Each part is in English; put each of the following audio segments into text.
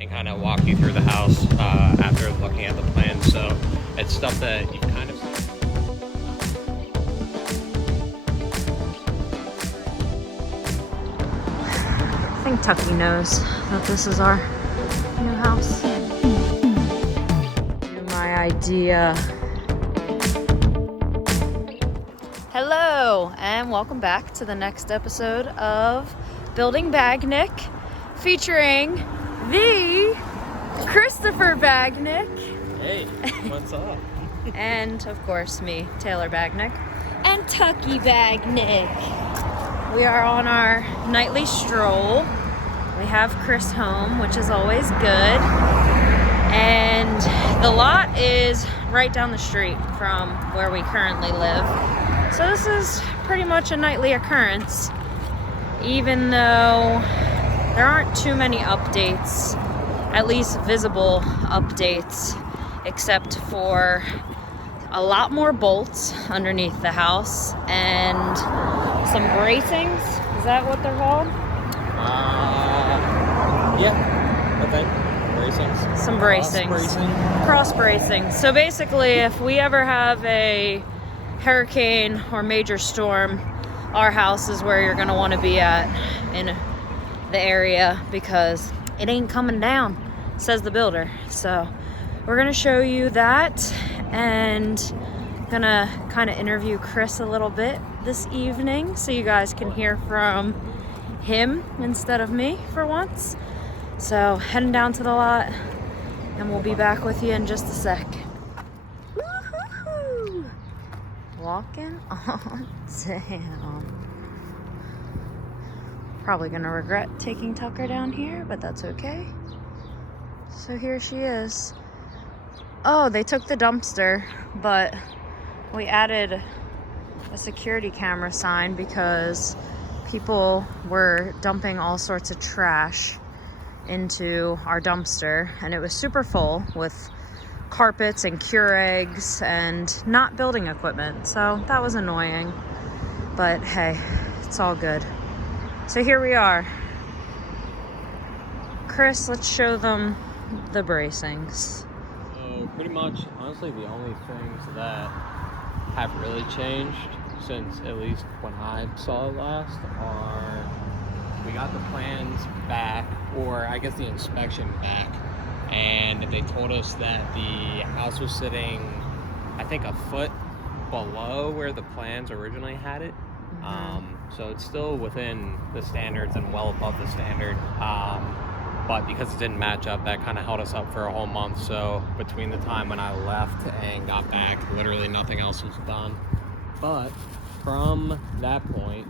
and kind of walk you through the house after looking at the plans. So it's stuff that you kind of I think Tucky knows that this is our new house. My idea. Hello, and welcome back to the next episode of Building Bagnick, featuring the Christopher Bagnick. Hey, what's up? And of course me, Taylor Bagnick, and Tucky Bagnick. We are on our nightly stroll. We have Chris home, which is always good. And the lot is right down the street from where we currently live. So this is pretty much a nightly occurrence, even though there aren't too many updates, at least visible updates, except for a lot more bolts underneath the house and some bracings. Is that what they're called? Yeah, okay. Bracings. Some bracings. Cross bracing. So basically, if we ever have a hurricane or major storm, our house is where you're going to want to be at in the area, because it ain't coming down, says the builder. So we're going to show you that, and gonna kind of interview Chris a little bit this evening so you guys can hear from him instead of me for once. So heading down to the lot, and we'll be back with you in just a sec. Woo-hoo-hoo. Walking on down. Probably gonna regret taking Tucker down here, but that's okay. So here she is. Oh, they took the dumpster, but we added a security camera sign because people were dumping all sorts of trash into our dumpster, and it was super full with carpets and Keurigs and not building equipment, so that was annoying, but hey, it's all good. So here we are. Chris, let's show them the bracings. So pretty much, honestly, the only things that have really changed since at least when I saw it last are we got the plans back, or I guess the inspection back, and they told us that the house was sitting, I think, a foot below where the plans originally had it. So it's still within the standards and well above the standard. But because it didn't match up, that kind of held us up for a whole month. So between the time when I left and got back, literally nothing else was done. But from that point,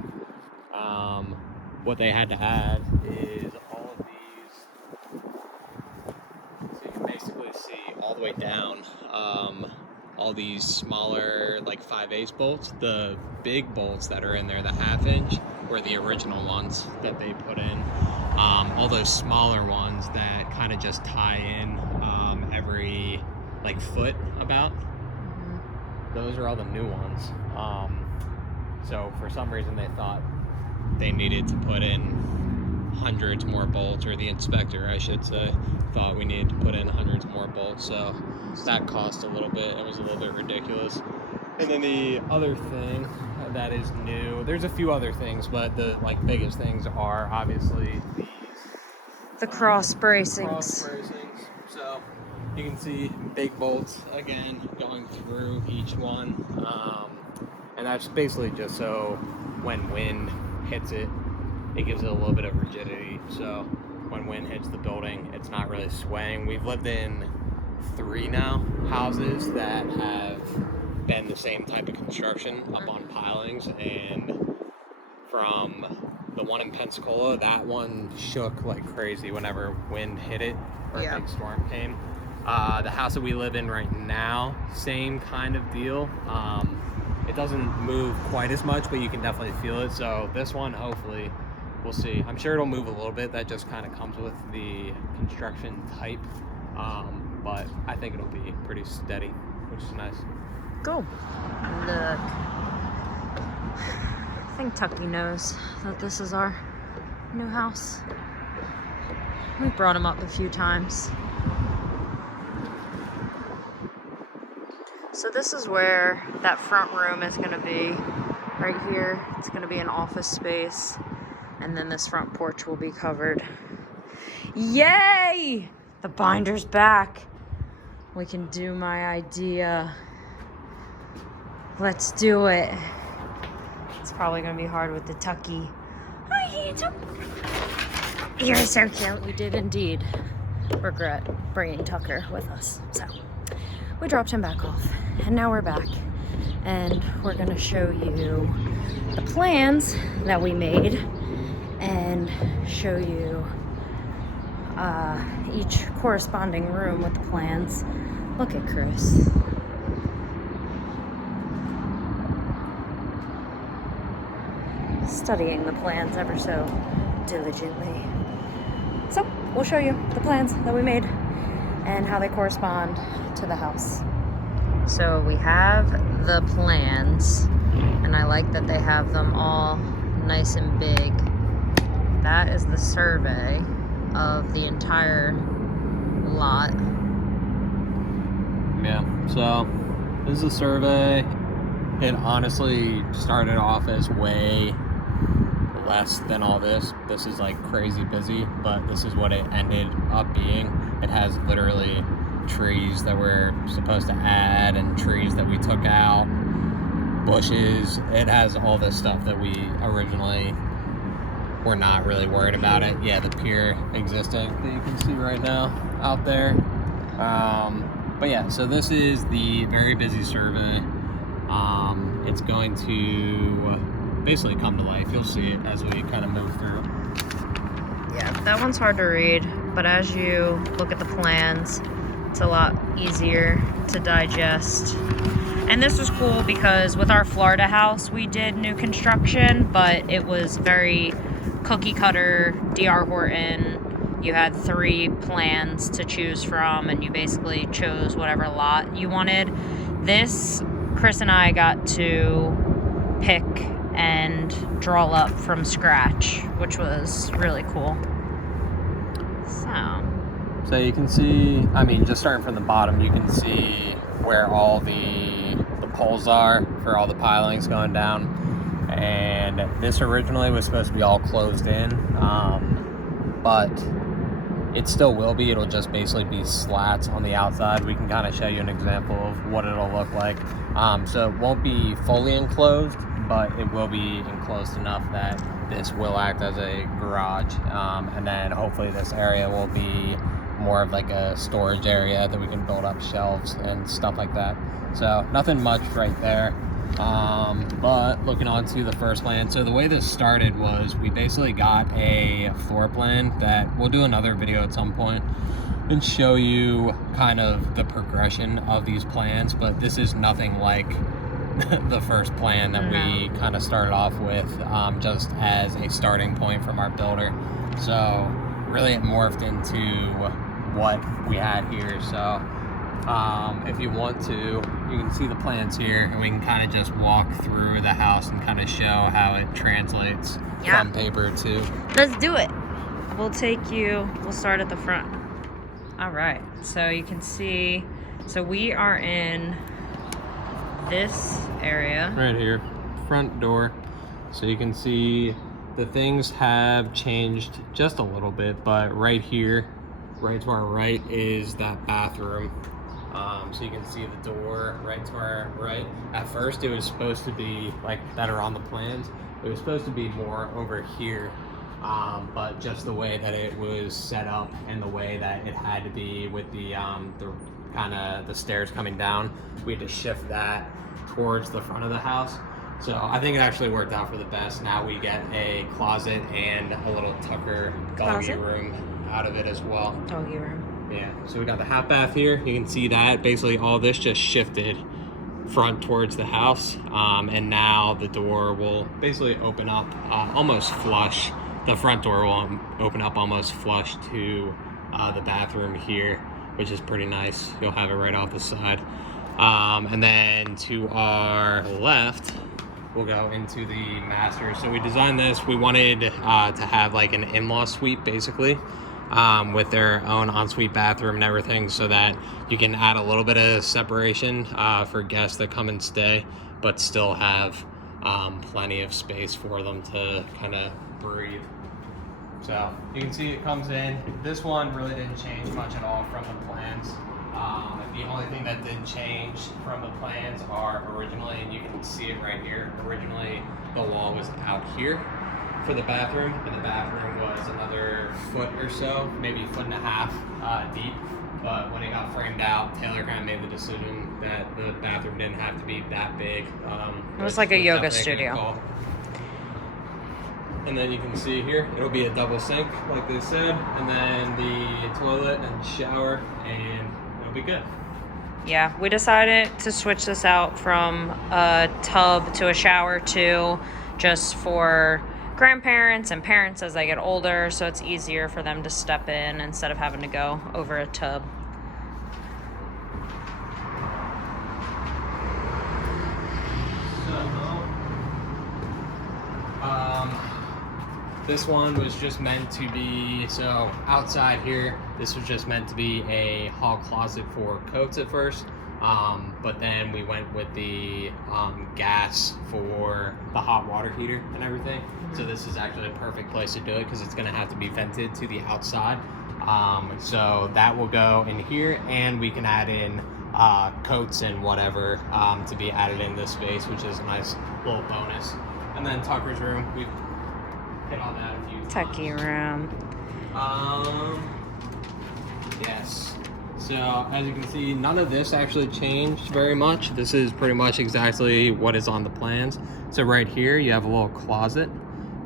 what they had to add is all of these. So you can basically see all the way down all these smaller, like 5/8 bolts. The big bolts that are in there, the 1/2 inch, were the original ones that they put in. All those smaller ones that kind of just tie in every like foot about. Those are all the new ones. So for some reason they thought they needed to put in hundreds more bolts, or the inspector, I should say, thought we needed to put in hundreds more bolts. So that cost a little bit. It was a little bit ridiculous. And then the other thing that is new, there's a few other things, but the biggest things are obviously The cross bracings. Cross bracings. So you can see big bolts again going through each one, and that's basically just so when wind hits it, it gives it a little bit of rigidity. So when wind hits the building, it's not really swaying. We've lived in 3 now houses that have been the same type of construction up on pilings, and from the one in Pensacola, that one shook like crazy whenever wind hit it or a big storm came. The house that we live in right now, same kind of deal. It doesn't move quite as much, but you can definitely feel it. So this one, hopefully, we'll see. I'm sure it'll move a little bit. That just kind of comes with the construction type. But I think it'll be pretty steady, which is nice. Cool. Look. I think Tucky knows that this is our new house. We brought him up a few times. So this is where that front room is gonna be. Right here, it's gonna be an office space. And then this front porch will be covered. Yay! The binder's back. We can do my idea. Let's do it. It's probably gonna be hard with the Tucky. Hi, handsome. You're so cute. We did indeed regret bringing Tucker with us. So we dropped him back off, and now we're back. And we're gonna show you the plans that we made and show you each corresponding room with the plans. Look at Chris. Studying the plans ever so diligently. So we'll show you the plans that we made and how they correspond to the house. So we have the plans, and I like that they have them all nice and big. That is the survey of the entire lot. Yeah, so this is a survey. It honestly started off as way less than all this. This is like crazy busy, but this is what it ended up being. It has literally trees that we're supposed to add and trees that we took out, bushes. It has all this stuff that we originally were not really worried about it. Yeah, the pier existing that you can see right now out there. But yeah, so this is the very busy survey. It's going to basically come to life. You'll see it as we kind of move through. Yeah, that one's hard to read, but as you look at the plans, it's a lot easier to digest. And this was cool because with our Florida house, we did new construction, but it was very cookie cutter, D.R. Horton. You had 3 plans to choose from, and you basically chose whatever lot you wanted. This, Chris and I got to pick and draw up from scratch, which was really cool. So you can see, I mean, just starting from the bottom, you can see where all the poles are for all the pilings going down. And this originally was supposed to be all closed in, but it still will be. It'll just basically be slats on the outside. We can kind of show you an example of what it'll look like. So it won't be fully enclosed, but it will be enclosed enough that this will act as a garage. And then hopefully this area will be more of like a storage area that we can build up shelves and stuff like that. So nothing much right there. But looking on to the first plan, so the way this started was we basically got a floor plan that we'll do another video at some point and show you kind of the progression of these plans, but this is nothing like the first plan that we kind of started off with, just as a starting point from our builder. So really it morphed into what we had here. So if you want to, you can see the plans here, and we can kind of just walk through the house and kind of show how it translates from paper to. Let's do it. We'll start at the front. All right, so you can see, so we are in this area. Right here, front door. So you can see the things have changed just a little bit, but right here, right to our right is that bathroom. So you can see the door right to our right. At first it was supposed to be like that are on the plans. It was supposed to be more over here, but just the way that it was set up and the way that it had to be with the kind of the stairs coming down, we had to shift that towards the front of the house. So I think it actually worked out for the best. Now we get a closet and a little Tucker doggy room out of it as well. Doggy room. Yeah, so we got the half bath here. You can see that basically all this just shifted front towards the house, and now the door will basically open up almost flush. The front door will open up almost flush to the bathroom here, which is pretty nice. You'll have it right off the side. And then to our left, we'll go into the master. So we designed this. We wanted to have like an in-law suite basically. with their own ensuite bathroom and everything, so that you can add a little bit of separation for guests that come and stay, but still have plenty of space for them to kind of breathe. So you can see it comes in. This one really didn't change much at all from the plans. The only thing that did change from the plans are originally, and you can see it right here, originally the wall was out here for the bathroom, and the bathroom was another foot or so, maybe 1.5 feet deep. But when it got framed out, Taylor kind of made the decision that the bathroom didn't have to be that big. It was like a yoga studio. And then you can see here, it'll be a double sink, like they said, and then the toilet and shower, and it'll be good. Yeah, we decided to switch this out from a tub to a shower too, just for grandparents and parents as they get older, so it's easier for them to step in instead of having to go over a tub. This one was just meant to be, so outside here, this was just meant to be a hall closet for coats at first. But then we went with the gas for the hot water heater and everything. So this is actually a perfect place to do it because it's going to have to be vented to the outside. So that will go in here, and we can add in coats and whatever to be added in this space, which is a nice little bonus. And then Tucker's room, we've hit on that a few times. Tucky room. Yes. So as you can see, none of this actually changed very much. This is pretty much exactly what is on the plans. So right here, you have a little closet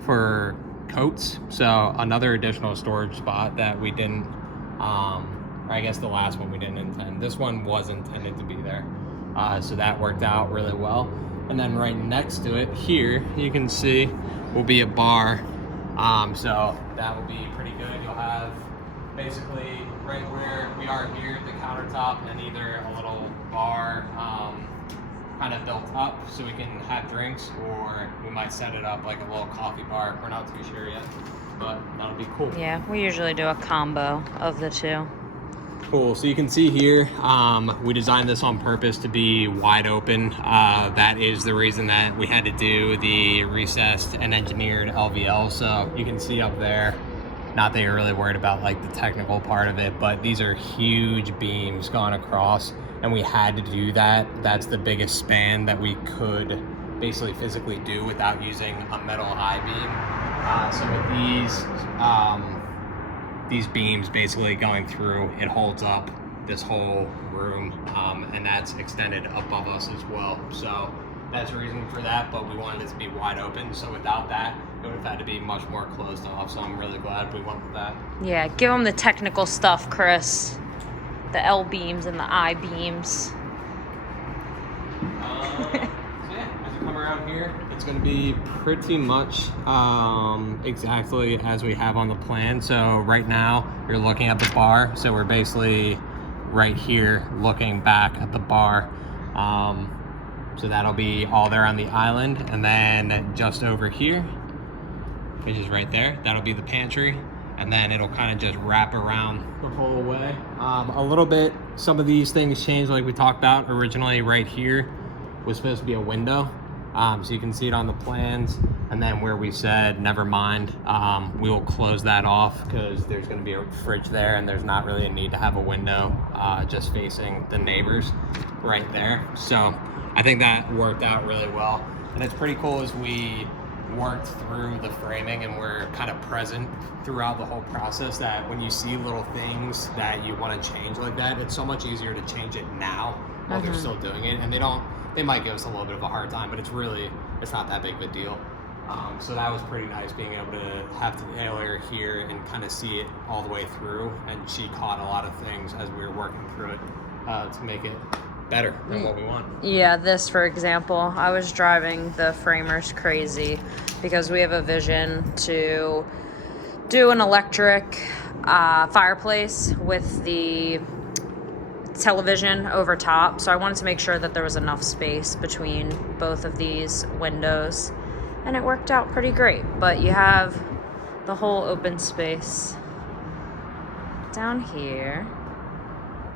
for coats. So another additional storage spot that we didn't, or I guess the last one we didn't intend. This one was intended to be there. So that worked out really well. And then right next to it here, you can see will be a bar. So that will be pretty good. You'll have basically right where we are here, the countertop, and either a little bar kind of built up so we can have drinks, or we might set it up like a little coffee bar. We're not too sure yet, but that'll be cool. Yeah, we usually do a combo of the two. Cool. So you can see here, we designed this on purpose to be wide open. That is the reason that we had to do the recessed and engineered LVL. So you can see up there, not that you're really worried about like the technical part of it, but these are huge beams going across, and we had to do that. That's the biggest span that we could basically physically do without using a metal I-beam. So with these beams basically going through, it holds up this whole room, and that's extended above us as well. So that's the reason for that, but we wanted it to be wide open, so without that it would have had to be much more closed off. So I'm really glad we went with that. Yeah, give them the technical stuff, Chris. The L beams and the I beams. So yeah, as you come around here, it's going to be pretty much exactly as we have on the plan. So right now you're looking at the bar, so we're basically right here looking back at the bar. So that'll be all there on the island, and then just over here, which is right there, that'll be the pantry, and then it'll kind of just wrap around the whole way. A little bit, some of these things changed, like we talked about originally. Right here was supposed to be a window, so you can see it on the plans, and then where we said never mind, we will close that off because there's going to be a fridge there, and there's not really a need to have a window just facing the neighbors right there. So I think that worked out really well, and it's pretty cool as we worked through the framing and we're kind of present throughout the whole process, that when you see little things that you want to change like that, it's so much easier to change it now while they're still doing it. And they might give us a little bit of a hard time, but it's not that big of a deal. So that was pretty nice, being able to have Taylor here and kind of see it all the way through, and she caught a lot of things as we were working through it to make it better than what we want. Yeah, this, for example, I was driving the framers crazy because we have a vision to do an electric fireplace with the television over top. So I wanted to make sure that there was enough space between both of these windows, and it worked out pretty great. But you have the whole open space down here.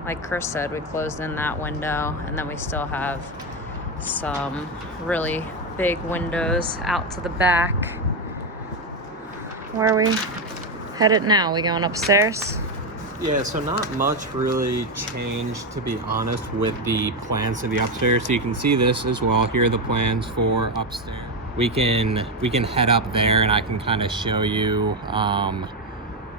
Like Chris said, we closed in that window, and then we still have some really big windows out to the back. Where are we headed now? We going upstairs? Yeah, so not much really changed, to be honest, with the plans to the upstairs. So you can see this as well. Here are the plans for upstairs. We can head up there, and I can kind of show you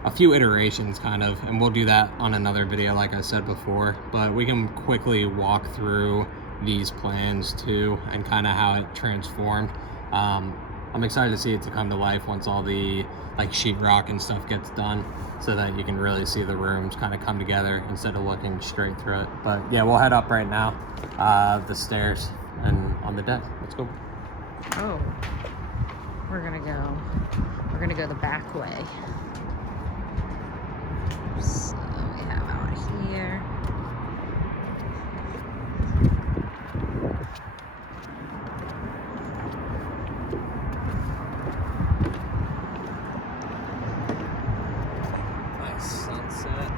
a few iterations kind of, and we'll do that on another video like I said before, but we can quickly walk through these plans too and kind of how it transformed. I'm excited to see it to come to life once all the like sheetrock and stuff gets done, so that you can really see the rooms kind of come together instead of looking straight through it. But yeah, we'll head up right now, the stairs and on the deck. Let's go. Oh, we're gonna go the back way. So we have out here. Nice sunset.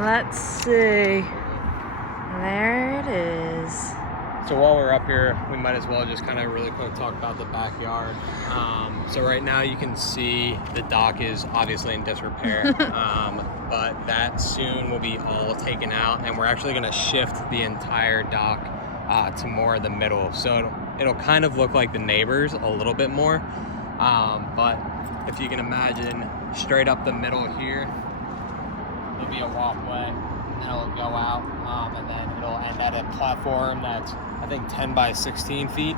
Let's see. There it is. So while we're up here, we might as well just kind of really quick talk about the backyard. So right now you can see the dock is obviously in disrepair, but that soon will be all taken out, and we're actually going to shift the entire dock to more of the middle. So it'll kind of look like the neighbors a little bit more, but if you can imagine, straight up the middle here, there'll be a walkway, and then it'll go out, and then it'll end at a platform that's, I think, 10 by 16 feet.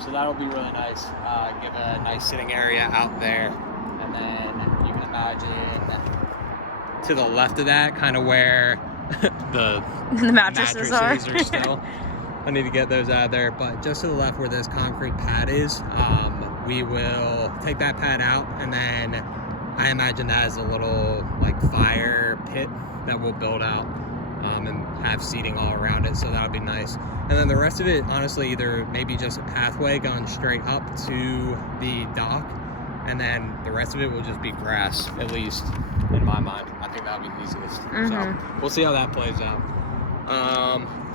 So that'll be really nice. Give a nice sitting area out there. And then you can imagine to the left of that, kind of where the mattresses are still. I need to get those out of there. But just to the left where this concrete pad is, we will take that pad out, and then I imagine that as a little like fire pit that we'll build out, and have seating all around it, so that'll be nice. And then the rest of it, honestly, either maybe just a pathway going straight up to the dock, and then the rest of it will just be grass, at least in my mind. I think that'll be the easiest. So we'll see how that plays out.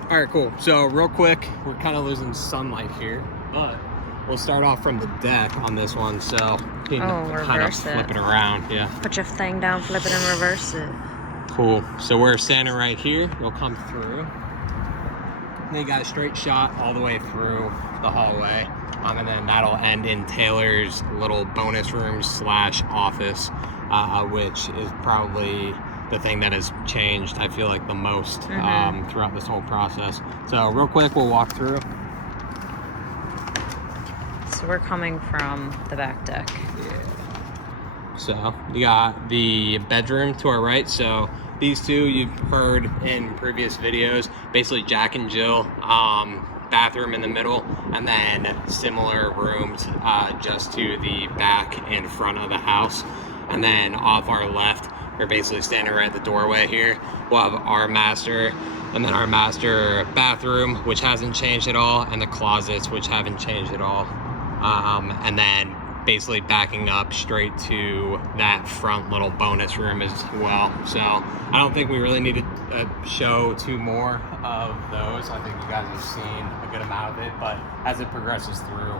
All right, cool. So real quick, we're kind of losing sunlight here, but we'll start off from the deck on this one. So you can kind of flip it around. Yeah. Put your thing down, flip it, and reverse it. Cool. So we're standing right here. You'll come through. And then you got a straight shot all the way through the hallway. And then that'll end in Taylor's little bonus room / office, which is probably the thing that has changed, I feel like, the most throughout this whole process. So real quick, we'll walk through. So we're coming from the back deck. Yeah. So you got the bedroom to our right. So these two you've heard in previous videos, basically Jack and Jill, bathroom in the middle, and then similar rooms just to the back and front of the house. And then off our left, we're basically standing right at the doorway here. We'll have our master, and then our master bathroom, which hasn't changed at all, and the closets, which haven't changed at all. And then basically backing up straight to that front little bonus room as well. So I don't think we really need to show two more of those. I think you guys have seen a good amount of it, but as it progresses through,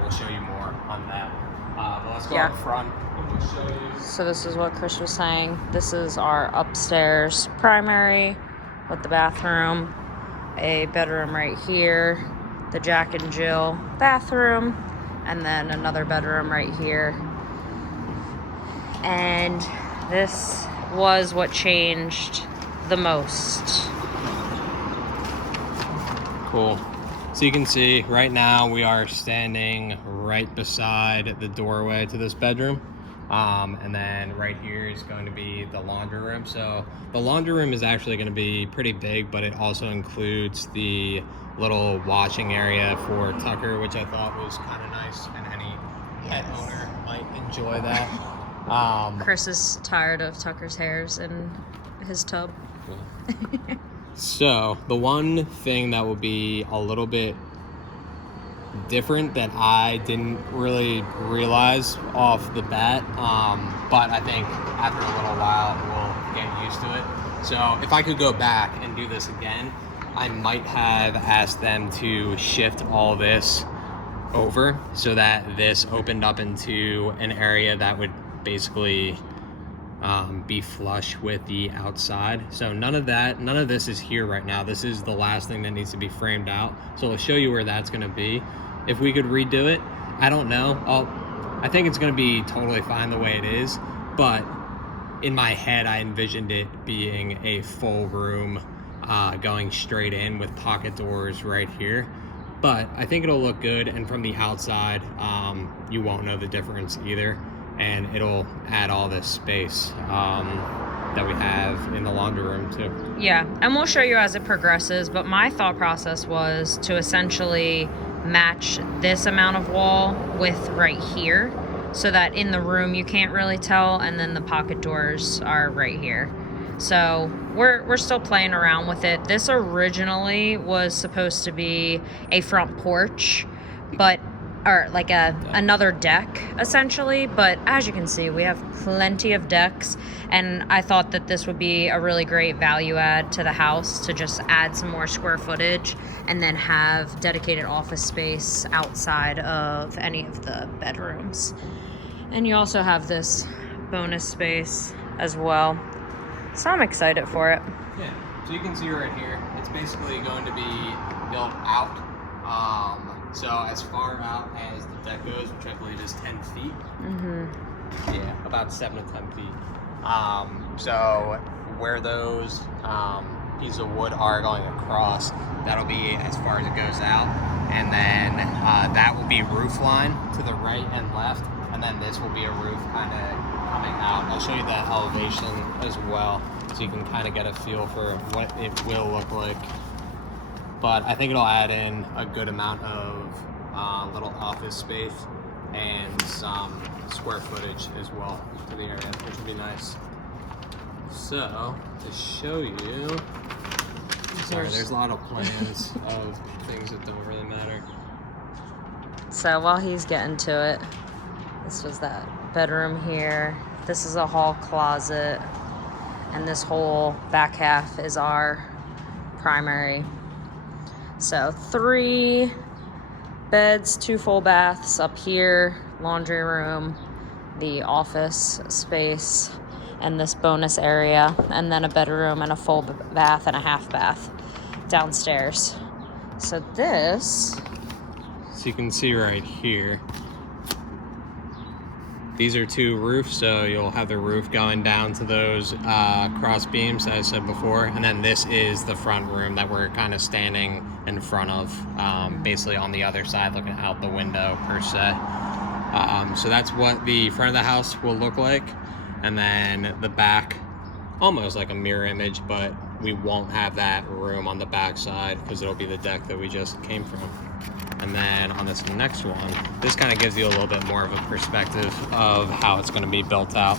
we'll show you more on that. But let's go up front and we'll show you. So this is what Chris was saying. This is our upstairs primary with the bathroom, a bedroom right here, the Jack and Jill bathroom, and then another bedroom right here. And this was what changed the most. Cool. So you can see right now we are standing right beside the doorway to this bedroom. And then right here is going to be the laundry room. So the laundry room is actually going to be pretty big, but it also includes the little washing area for Tucker, which I thought was kind of nice, and any pet owner might enjoy that. Chris is tired of Tucker's hairs in his tub. Cool. So the one thing that will be a little bit different that I didn't really realize off the bat, but I think after a little while get used to it. So if I could go back and do this again, I might have asked them to shift all this over so that this opened up into an area that would basically be flush with the outside. So none of this is here right now. This is the last thing that needs to be framed out. So I'll show you where that's going to be. If we could redo it, I don't know. I think it's going to be totally fine the way it is, but in my head I envisioned it being a full room going straight in with pocket doors right here. But I think it'll look good, and from the outside you won't know the difference either, and it'll add all this space that we have in the laundry room too. Yeah, and we'll show you as it progresses, but my thought process was to essentially match this amount of wall with right here, so that in the room you can't really tell, and then the pocket doors are right here. So we're still playing around with it. This originally was supposed to be a front porch, or like another deck essentially, but as you can see, we have plenty of decks, and I thought that this would be a really great value add to the house to just add some more square footage and then have dedicated office space outside of any of the bedrooms. And you also have this bonus space as well. So I'm excited for it. Yeah, so you can see right here, it's basically going to be built out. So as far out as the deck goes, which I believe is 10 feet. Mm-hmm. Yeah, about 7 to 10 feet. So where those pieces of wood are going across, that'll be as far as it goes out. And then that will be roof line to the right and left. And then this will be a roof kind of coming out. I'll show you the elevation as well, so you can kind of get a feel for what it will look like. But I think it'll add in a good amount of little office space and some square footage as well to the area, which would be nice. So to show you, sorry, there's a lot of plans of things that don't really matter. So while he's getting to it, this was that bedroom here. This is a hall closet, and this whole back half is our primary. So 3 beds, 2 full baths up here, laundry room, the office space, and this bonus area, and then a bedroom and a full bath and a half bath downstairs. So this, so you can see right here, these are 2 roofs, so you'll have the roof going down to those cross beams, as I said before, and then this is the front room that we're kind of standing in front of, basically on the other side, looking out the window per se. So that's what the front of the house will look like, and then the back, almost like a mirror image, but we won't have that room on the back side because it'll be the deck that we just came from. And then on this next one, this kind of gives you a little bit more of a perspective of how it's going to be built out.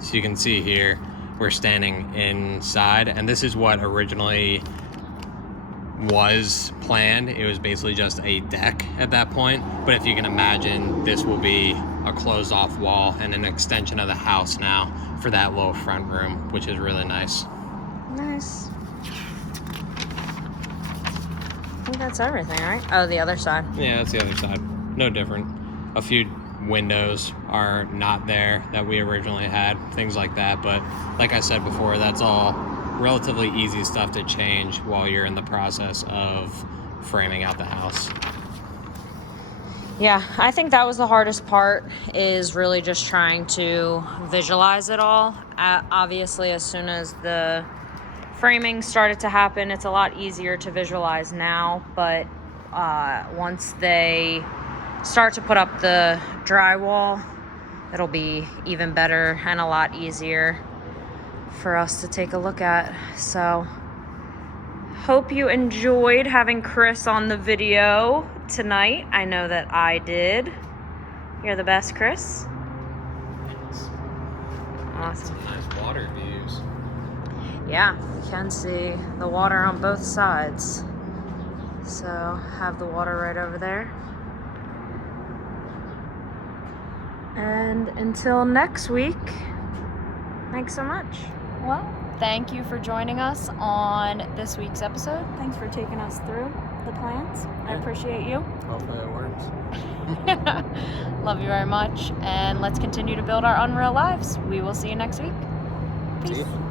So you can see here, we're standing inside, and this is what originally was planned. It was basically just a deck at that point, but if you can imagine, this will be a closed off wall and an extension of the house now for that little front room, which is really nice. Nice. I think that's everything, right? Oh, the other side. Yeah, that's the other side. No different. A few windows are not there that we originally had, things like that. But like I said before, that's all relatively easy stuff to change while you're in the process of framing out the house. Yeah, I think that was the hardest part, is really just trying to visualize it all. Obviously, as soon as the framing started to happen, it's a lot easier to visualize now, but once they start to put up the drywall, it'll be even better and a lot easier for us to take a look at. So hope you enjoyed having Chris on the video tonight. I know that I did. You're the best, Chris. Awesome. Some nice water views. Yeah, you can see the water on both sides. So have the water right over there. And until next week, thanks so much. Well, thank you for joining us on this week's episode. Thanks for taking us through the plans. I appreciate you. Hopefully it works. Love you very much, and let's continue to build our unreal lives. We will see you next week. Peace. See you.